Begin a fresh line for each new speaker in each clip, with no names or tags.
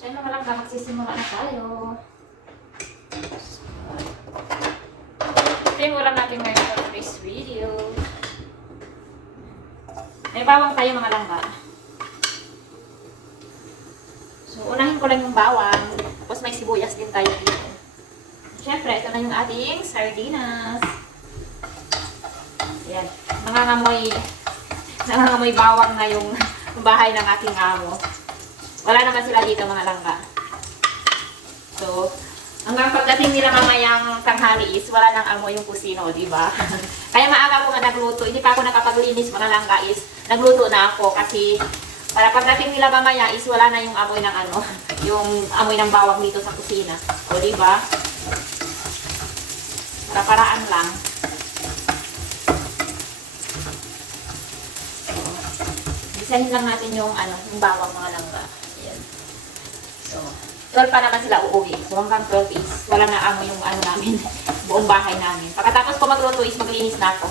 So, yun mga lang ka, magsisimula na tayo. Ito yung natin ngayon for this video. May bawang tayo mga langga. So, unahin ko lang yung bawang. Tapos may sibuyas din tayo dito. Siyempre, ito na yung ating sardinas. Ayan. Nangangamoy, nangangamoy bawang na yung bahay ng ating amo. Wala naman sila dito mga langga. So, hanggang pagdating nila mamayang tanghali is wala nang amo yung kusino, di ba? Kaya maaga ko nga nagluto. Hindi pa ako nakapaglinis mga langga is nagluto na ako kasi para pagdating nila mamaya is wala na yung amoy ng ano, yung amoy ng bawang dito sa kusina. O di ba? Para paraan lang. Bisahin lang natin yung ano, yung bawang mga langga. So, 12 pa naman sila uuwi. So, hanggang 12 is wala na amo yung ano namin, buong bahay namin. Pagkatapos ko magluto is maglinis na ako.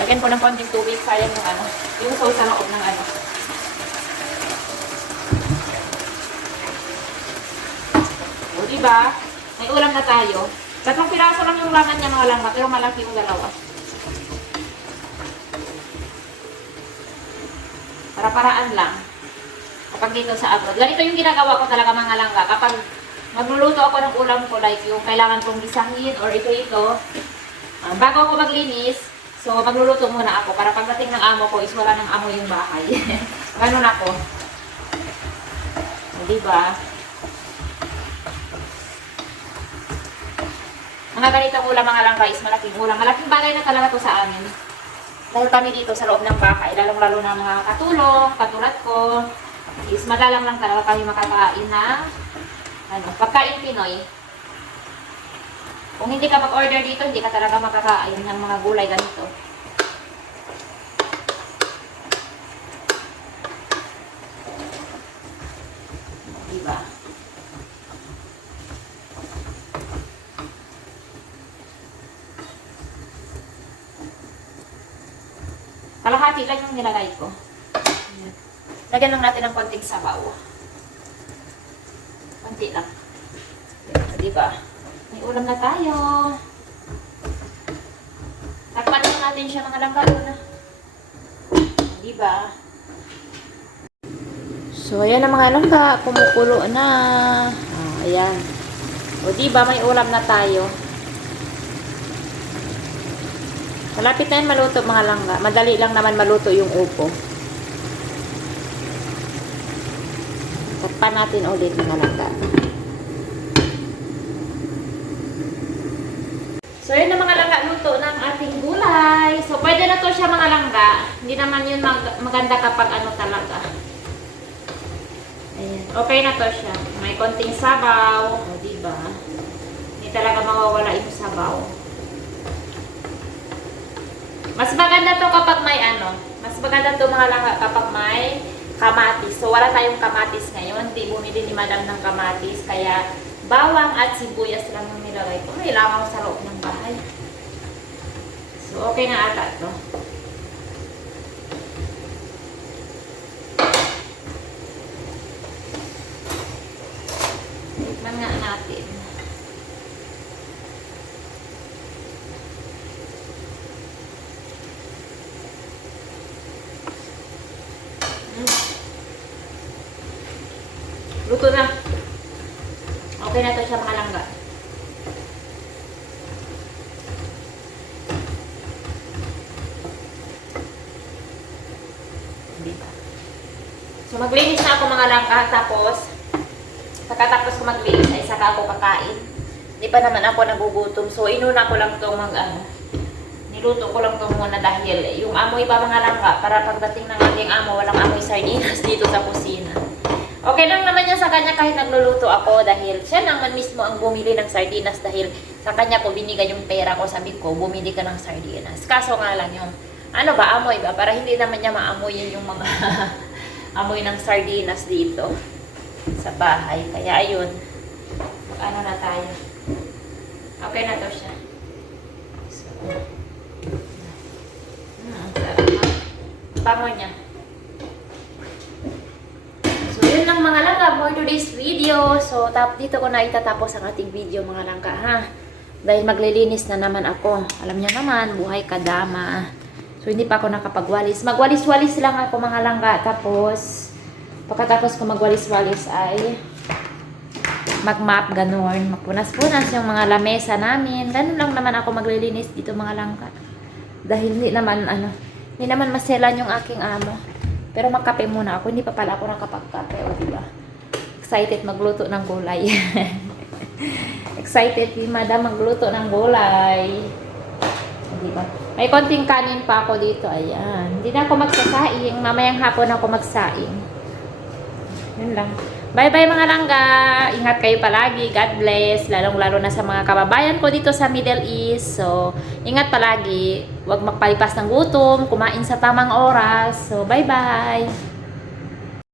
Lagyan ko ng konting tubig, sayang yung ano, yung sauce sa loob ng ano. O, diba? May ulam na tayo. Tatlong piraso lang yung laman niya mga langga, pero malaki yung dalawa. Para-paraan lang. Kapag dito sa abroad. Ganito yung ginagawa ko talaga mga langga. Kapag magluluto ako ng ulam ko, like yung kailangan kong gisahin or ito-ito, ah, bago ako maglinis, so magluluto muna ako para pagdating ng amo ko is wala ng amo yung bahay. Ganun ako. Diba? Mga ganitong ulam mga langka is malaking ulam. Malaking bagay na talaga to sa amin. Dahil kami dito sa loob ng bahay, lalong-lalo na mga katulong, katulad ko, is madalang lang talaga kami makakain ng ano, pagkain Pinoy. Kung hindi ka mag-order dito, hindi ka talaga makakain ng mga gulay ganito. Diba? Kalahati lang yung nilagay ko. Ayan. Lagyan lang natin ng konting sabaw. Konti lang. Di ba? May ulam na tayo. Takpan lang natin siya mga langgalo na. Di ba? So, ayan ang mga langga. Kumukulo na. Oh, ayan. O, di ba? May ulam na tayo. Malapit na yan maluto mga langga. Madali lang naman maluto yung upo. Takpan natin ulit mga langga. So yun na mga langga luto ng ating gulay. So pwede na to siya mga langga. Hindi naman yun mag- maganda kapag ano talaga. Ayan. Okay na to siya. May konting sabaw. O diba? Hindi talaga mawawala yung sabaw. Mas maganda to kapag may ano, mas maganda to mga langga kapag may kamatis. So wala tayong kamatis ngayon, hindi bumili ni madam ng kamatis, kaya bawang at sibuyas lang yung nilagay ko. May langaw sa loob ng bahay. So okay na ata to. Tikman nga natin. Luto na. Okay na to siya mga langga. So maglinis na ako mga langga tapos pagkatapos ko maglinis ay saka ako kakain. Hindi pa naman ako nagugutom. So inuna ko lang tong mag ano. Niluto ko lang to muna dahil yung amoy pa mga langga para pagdating ng ating amo walang amoy sardinas dito sa kusina. Okay lang naman yan sa kanya kahit nagluluto ako dahil siya naman mismo ang bumili ng sardinas dahil sa kanya ko binigay yung pera ko. Sabi ko, bumili ka ng sardinas. Kaso nga lang yung, ano ba, amoy ba? Para hindi naman niya maamoy yung mga amoy ng sardinas dito sa bahay. Kaya ayun, ano na tayo. Okay na to siya. So, hmm, sarap. Tamo niya. For today's video. So, tap dito ko na itatapos ang ating video mga langga, ha? Dahil maglilinis na naman ako. Alam niya naman, buhay kadama. So, hindi pa ako nakapagwalis. Magwalis-walis lang ako mga langga. Tapos, pagkatapos ko magwalis-walis ay mag-map, ganun. Magpunas-punas yung mga lamesa namin. Ganun lang naman ako maglilinis dito mga langga. Dahil hindi naman, ano, hindi naman maselan yung aking amo. Pero magkape muna ako. Hindi pa pala ako nakapagkape. O, diba? Excited magluto ng gulay. Excited si madam magluto ng gulay. O, diba? May konting kanin pa ako dito. Ayan. Hindi na ako magsasaing. Mamayang hapon ako magsaing. Yun lang. Bye-bye mga langga. Ingat kayo palagi. God bless. Lalong-lalo na sa mga kababayan ko dito sa Middle East. So, ingat palagi. Huwag magpalipas ng gutom. Kumain sa tamang oras. So, bye-bye.